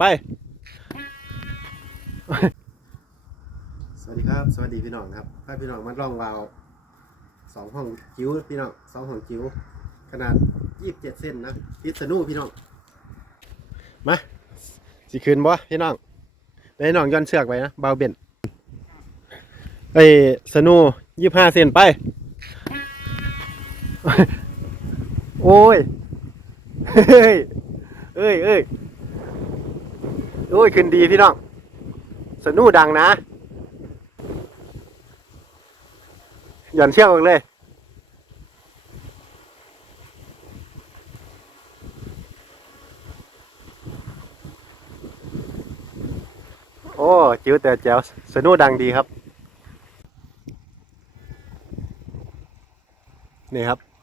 ไป สวัสดีครับ สวัสดีพี่น้องครับถ้าพี่น้องมาลองวาวสองห้องจิ๋วพี่น้องสองห้องจิ๋วขนาดยี่สิบเจ็ดเส้นนะพิษณุพี่น้อง มาสิคืนบ่พี่น้องได้น้องย้อนเชือกไปนะเบาเบนไอ้สนูยี่ห้าเส้นไป โอ้ย เฮ้ยเอ้ยเอ้ย โอ้ยขึ้นดีพี่น้อง สนูดังนะ หย่อนเชือกออกเลย โอ้จิ๋วแต่แจ๋วสนุดังดีครับ นี่ครับ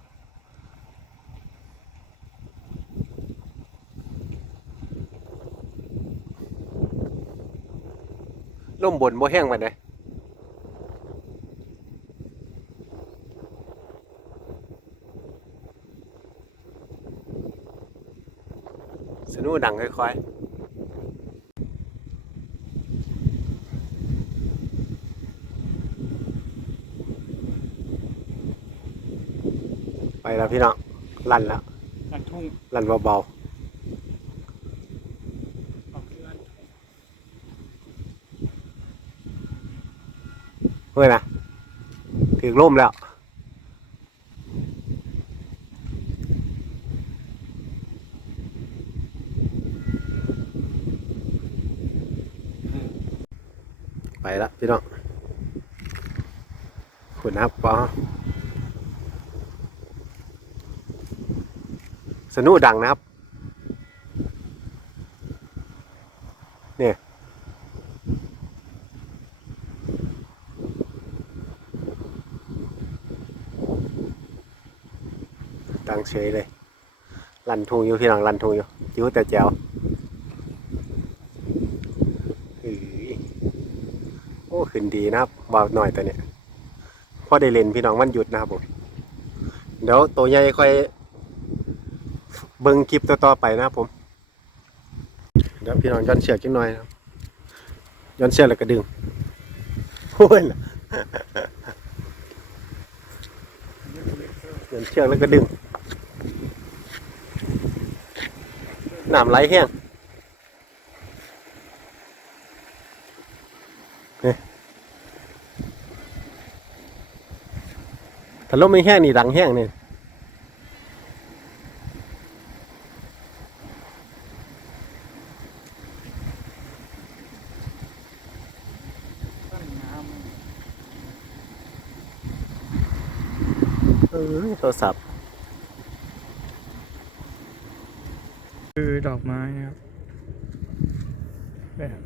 ล่มบนบ่แห้งไปไหนใดสนุดังค่อยๆไปแล้วพี่น้องลั่นแล้ว ลันทุ่ง ลั่นเบาออกเรือ ๆ เฮ้ยนะถึงล่มแล้วไปละพี่น้องขุนนะครับปอสนุดังนะครับ ดังเฉยเลยลันทุงอยู่พี่น้องลันทุงอยู่จิ้วแต่แจ๋วอื้อโอ้ขึ้นดีนะครับเบาหน่อยแตัวเนี้ยพอได้เล่นพี่น้องวันหยุดนะครับผมเดี๋ยวตัวใหญ่ค่อยเบิ่งคลิปต่อๆไปนะครับผมเดี๋ยวพี่น้องย้อนเชือกจังหน่อยนะย้อนเชือกแล้วก็ดึงโอ้ยย้อนเชือกแล้วก็ดึง น้ำไหลแห้งถ้าลมไม่แห้งนี่ดังแห้งนี่เออโทรศัพท์ คือดอกไม้ครับแบบ